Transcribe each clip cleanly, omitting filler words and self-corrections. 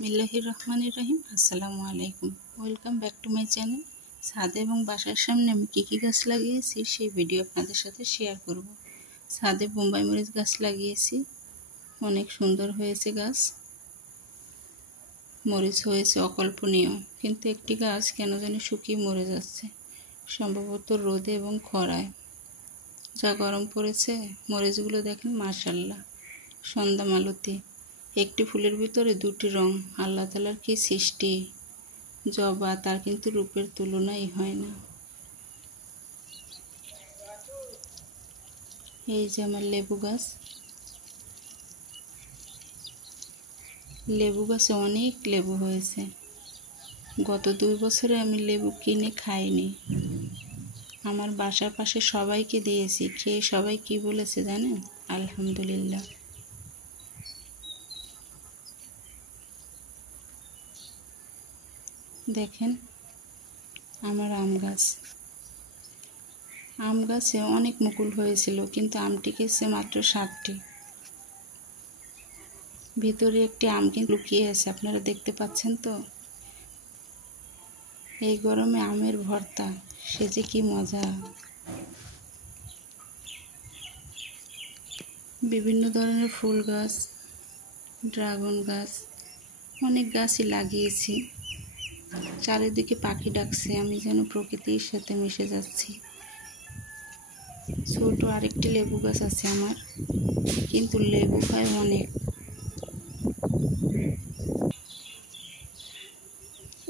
বিসমিল্লাহির রহমানির রহিম। আসসালামু আলাইকুম, welcome back to my channel. ছাদে এবং বাসার সামনে আমি কী কী গাছ লাগিয়েছি সেই ভিডিও আপনাদের সাথে শেয়ার করব। ছাদে বোম্বাই মরিচ গাছ লাগিয়েছি, অনেক সুন্দর হয়েছে গাছ, মরিচ হয়েছে অকল্পনীয়, কিন্তু একটি গাছ কেন জানি শুকিয়ে মরে যাচ্ছে, সম্ভবত রোদে এবং খরায়। যা গরম পড়েছে, মরিচগুলো দেখেন মাশাআল্লাহ, সন্ধ্যা মালতী। একটি ফুলের ভিতরে দুটি রং, আল্লাহ তাআলার কি সৃষ্টি! জবা, তার কিন্তু রূপের তুলনাই হয় না। এই যে আমার লেবু গাছ, লেবু গাছে অনেক লেবু হয়েছে। গত 2 বছরে আমি লেবু কিনে খাইনি, আমার বাসার পাশে সবাইকে দিয়েছি, খেয়ে সবাই কি বলেছে জানেন? আলহামদুলিল্লাহ। দেখেন আমার আম গাছে অনেক মুকুল হয়েছিল, কিন্তু আম টিকেছে মাত্র 7টি। ভিতরে একটি আম কিন্তু লুকিয়ে আছে, আপনারা দেখতে পাচ্ছেন তো? এই গরমে আমের ভর্তা, সে যে কি মজা! বিভিন্ন ধরনের ফুল গাছ, ড্রাগন গাছ, অনেক গাছই লাগিয়েছি। চারিদিকে পাখি ডাকছে, আমি যেন প্রকৃতির সাথে মিশে যাচ্ছি। ছোট আরেকটি লেবু গাছ আছে আমার, কিন্তু লেবু হয় অনেক।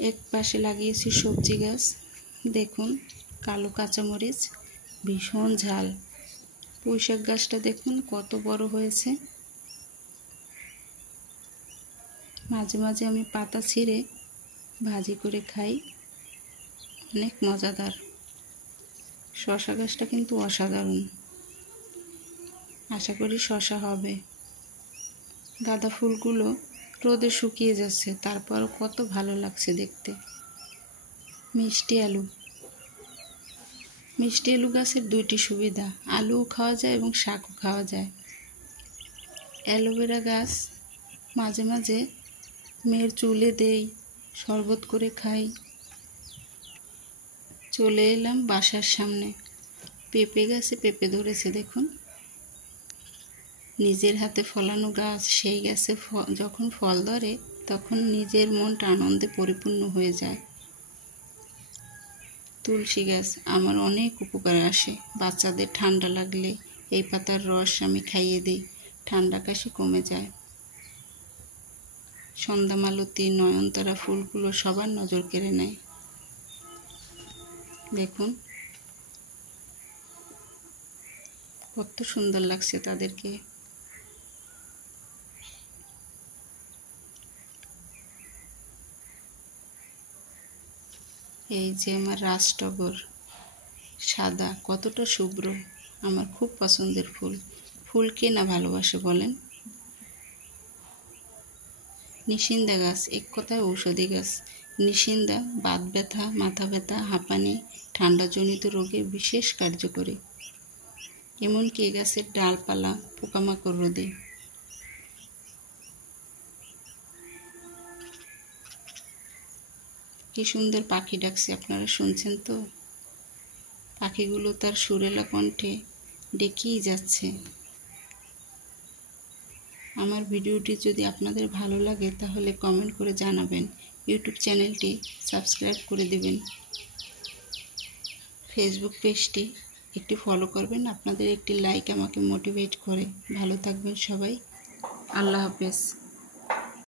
এক পাশে লাগিয়েছি সবজি গাছ, দেখুন কালো কাঁচামরিচ, ভীষণ ঝাল। পুঁইশাক গাছটা দেখুন কত বড় হয়েছে। মাঝে মাঝে আমি পাতা ছিঁড়ে ভাজি করে খাই, অনেক মজাদার। শসা গাছটা কিন্তু অসাধারণ, আশা করি শসা হবে। গাঁদা ফুলগুলো রোদে শুকিয়ে যাচ্ছে, তারপরও কত ভালো লাগছে দেখতে। মিষ্টি আলু গাছের 2টি সুবিধা, আলুও খাওয়া যায় এবং শাকও খাওয়া যায়। অ্যালোভেরা গাছ মাঝে মাঝে মেয়ের চুলে দেই, শরবত করে খাই। চলে এলাম বাসার সামনে, পেঁপে গাছে পেঁপে ধরেছে দেখুন। নিজের হাতে ফলানো গাছ, সেই গাছে যখন ফল ধরে তখন নিজের মনটা আনন্দে পরিপূর্ণ হয়ে যায়। তুলসী গাছ আমার অনেক উপকারে আসে। বাচ্চাদের ঠান্ডা লাগলে এই পাতার রস আমি খাইয়ে দিই, ঠান্ডা কাশি কমে যায়। সন্ধ্যা মালতী, নয়নতারা ফুলগুলো সবার নজর কেড়ে নেয়। দেখুন কত সুন্দর লাগছে তাদেরকে। এই যে আমার রাজটগর, সাদা, কতটা শুভ্র, আমার খুব পছন্দের ফুল। ফুল কে না ভালোবাসে বলেন? নিশিন্দা গাছ এক কথায় ঔষধি গাছ। নিশিন্দা বাত ব্যথা, মাথা ব্যথা, হাঁপানি, ঠান্ডাজনিত রোগে বিশেষ কার্যকরী। এমনকি এ গাছের ডালপালা পোকামাকড় রোধে। কি সুন্দর পাখি ডাকছে, আপনারা শুনছেন তো? পাখিগুলো তার সুরেলা কণ্ঠে ডেকেই যাচ্ছে। আমার ভিডিওটি যদি আপনাদের ভালো লাগে তাহলে কমেন্ট করে জানাবেন, ইউটিউব চ্যানেলটি সাবস্ক্রাইব করে দেবেন, ফেসবুক পেজটি একটি ফলো করবেন। আপনাদের একটি লাইক আমাকে মোটিভেট করে। ভালো থাকবেন সবাই, আল্লাহ হাফেজ।